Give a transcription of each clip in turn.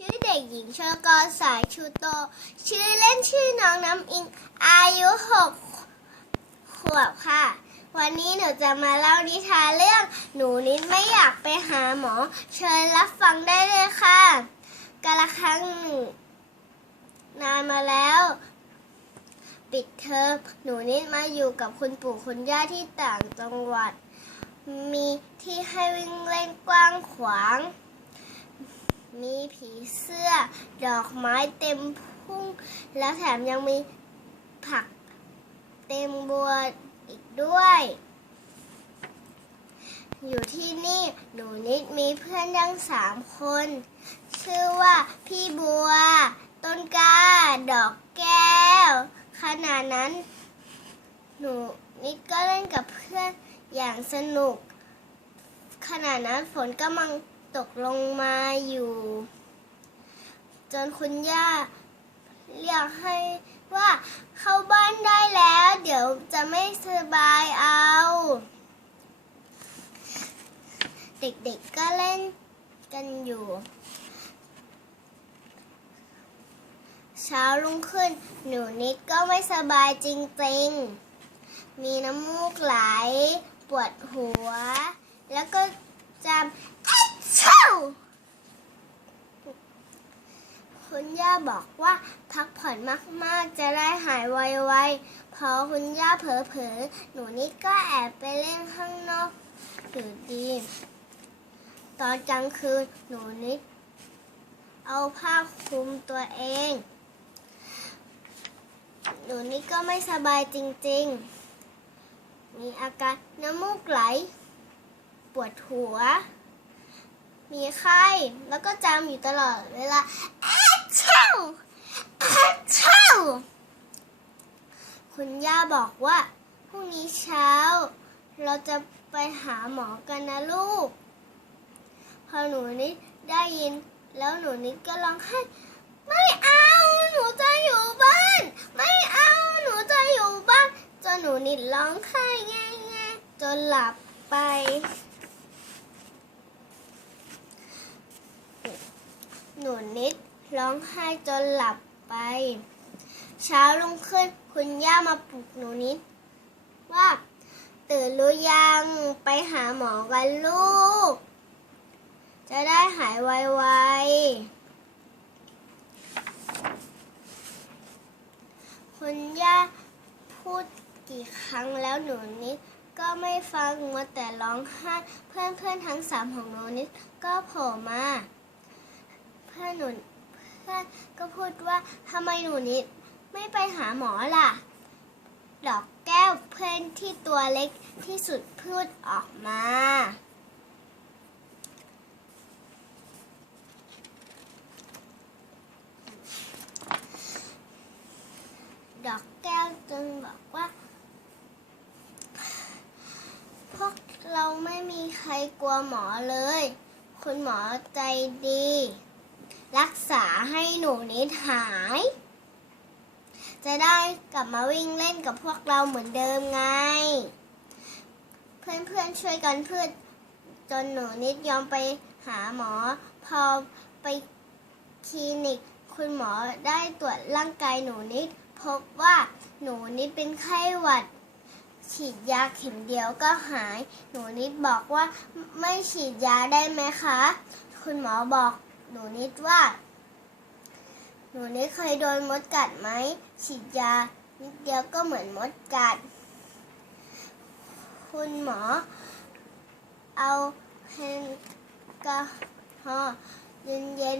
ชื่อเด็กหญิงชกรสายชูโต ชื่อเล่นชื่อน้องน้ำอิง อายุหกขวบค่ะ วันนี้หนูจะมาเล่านิทานเรื่อง หนูนิดไม่อยากไปหาหมอ เชิญรับฟังได้เลยค่ะกาละครั้งหนึ่งนานมาแล้ว ปิดเทอมหนูนิดมาอยู่กับคุณปู่คุณย่าที่ต่างจังหวัด มีที่ให้วิ่งเล่นกว้างขวาง มีผีเสื้อ ดอกไม้เต็มพุ่ง แล้วแถมยังมีผักเต็มบัวอีกด้วย อยู่ที่นี่หนูนิดมีเพื่อนยังสามคน ชื่อว่าพี่บัว ต้นกาดอกแก้วขณะนั้น หนูนิดก็เล่นกับเพื่อนอย่างสนุก ขณะนั้นฝนกำลัง ตกลงมาอยู่ จนคุณย่าเรียกให้ว่าเข้าบ้านได้แล้ว เดี๋ยวจะไม่สบายเอา เด็กๆก็เล่นกันอยู่ เช้ารุ่งขึ้น หนูนิดก็ไม่สบายจริงๆ มีน้ำมูกไหล ปวดหัว แล้วก็จำ ช่คุณย่าบอกว่าพักผ่อนมากๆ จะได้หายไวๆ พอคุณย่าเผลอๆ หนูนิดก็แอบไปเล่นข้างนอกอยู่ดี ตอนกลางคืนหนูนิด เอาผ้าคลุมตัวเอง หนูนิดก็ไม่สบายจริงๆ มีอาการน้ำมูกไหล ปวดหัว มีไข้แล้วก็จามอยู่ตลอดเวลาอาเช่าอาเช่าคุณย่าบอกว่าพรุ่งนี้เช้า เราจะไปหาหมอกันนะลูก พอหนูนิดได้ยิน แล้วหนูนิดก็ร้องไห้ไม่เอา หนูจะอยู่บ้าน ไม่เอา หนูจะอยู่บ้านจนหนูนิดร้องไห้แง่ๆจนหลับไป หนูนิดร้องไห้จนหลับไป เช้ารุ่งขึ้นคุณย่ามาปลุกหนูนิด ว่า ตื่นหรือยังไปหาหมอกันลูก จะได้หายไวๆคุณย่าพูดกี่ครั้งแล้วหนูนิดก็ไม่ฟังมัวแต่ร้องไห้เพื่อนเพื่อนๆทั้งสามของหนูนิดก็โผล่มา พื่อนหนูเพื่อนก็พูดว่าทำไมหนูนิดไม่ไปหาหมอล่ะ ดอกแก้วเพื่อนที่ตัวเล็กที่สุดพูดออกมา ดอกแก้วจึงบอกว่า พวกเราไม่มีใครกลัวหมอเลย คุณหมอใจดี รักษาให้หนูนิดหาย จะได้กลับมาวิ่งเล่นกับพวกเราเหมือนเดิมไง เพื่อนๆช่วยกันพูดจนหนูนิดยอมไปหาหมอ พอไปคลินิก คุณหมอได้ตรวจร่างกายหนูนิด พบว่าหนูนิดเป็นไข้หวัด ฉีดยาเข็มเดียวก็หาย หนูนิดบอกว่าไม่ฉีดยาได้ไหมคะ คุณหมอบอก หนูนิดว่า หนูนิดเคยโดนมดกัดไหมฉีดยา นิดเดียวก็เหมือนมดกัด คุณหมอ เอาแอลกอฮอล์เย็น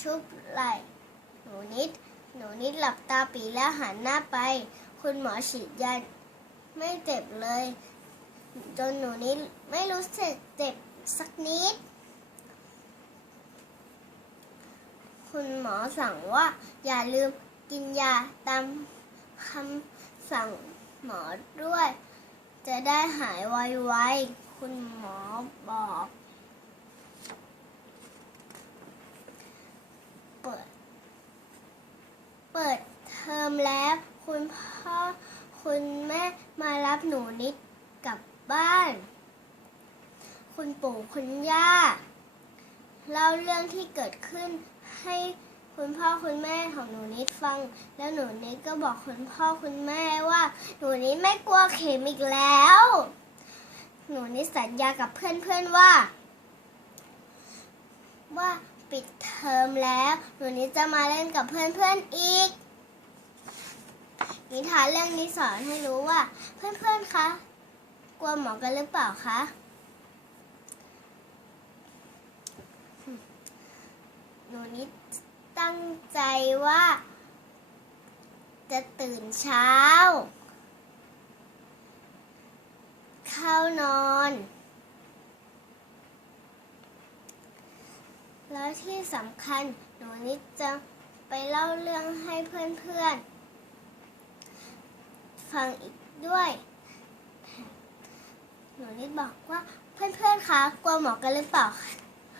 ชุบไหล่หนูนิด หนูนิดหลับตาปีแล้วหันหน้าไป คุณหมอฉีดยาไม่เจ็บเลย จนหนูนิดไม่รู้สึกเจ็บสักนิด คุณหมอสั่งว่า อย่าลืมกินยาตามคำสั่งหมอด้วย จะได้หายไวๆคุณหมอบอก เปิด เปิดเทอมแล้ว คุณพ่อคุณแม่มารับหนูนิดกลับบ้าน คุณปู่คุณย่าเล่าเรื่องที่เกิดขึ้น ให้คุณพ่อคุณแม่ของหนูนิดฟัง แล้วหนูนิดก็บอกคุณพ่อคุณแม่ว่าหนูนิดไม่กลัวเข็มอีกแล้ว หนูนิดสัญญากับเพื่อนๆว่า ว่าปิดเทอมแล้ว หนูนิดจะมาเล่นกับเพื่อนๆอีก นิทานเรื่องนี้สอนให้รู้ว่า เพื่อนๆคะกลัวหมอกันหรือเปล่าคะ หนูนิดตั้งใจว่า จะตื่นเช้า เข้านอน แล้วที่สำคัญหนูนิดจะไปเล่าเรื่องให้เพื่อนๆ ฟังอีกด้วย หนูนิดบอกว่าเพื่อนๆคะกลัวหมอกันหรือเปล่า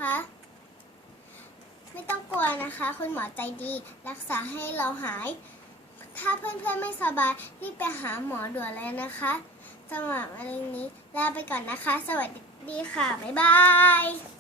คะ ไม่ต้องกลัวนะคะ คุณหมอใจดี รักษาให้เราหาย ถ้าเพื่อนๆไม่สบาย รีบไปหาหมอด่วนเลยนะคะสำหรับเรื่องนี้ลาไปก่อนนะคะ สวัสดีค่ะ บ๊ายบาย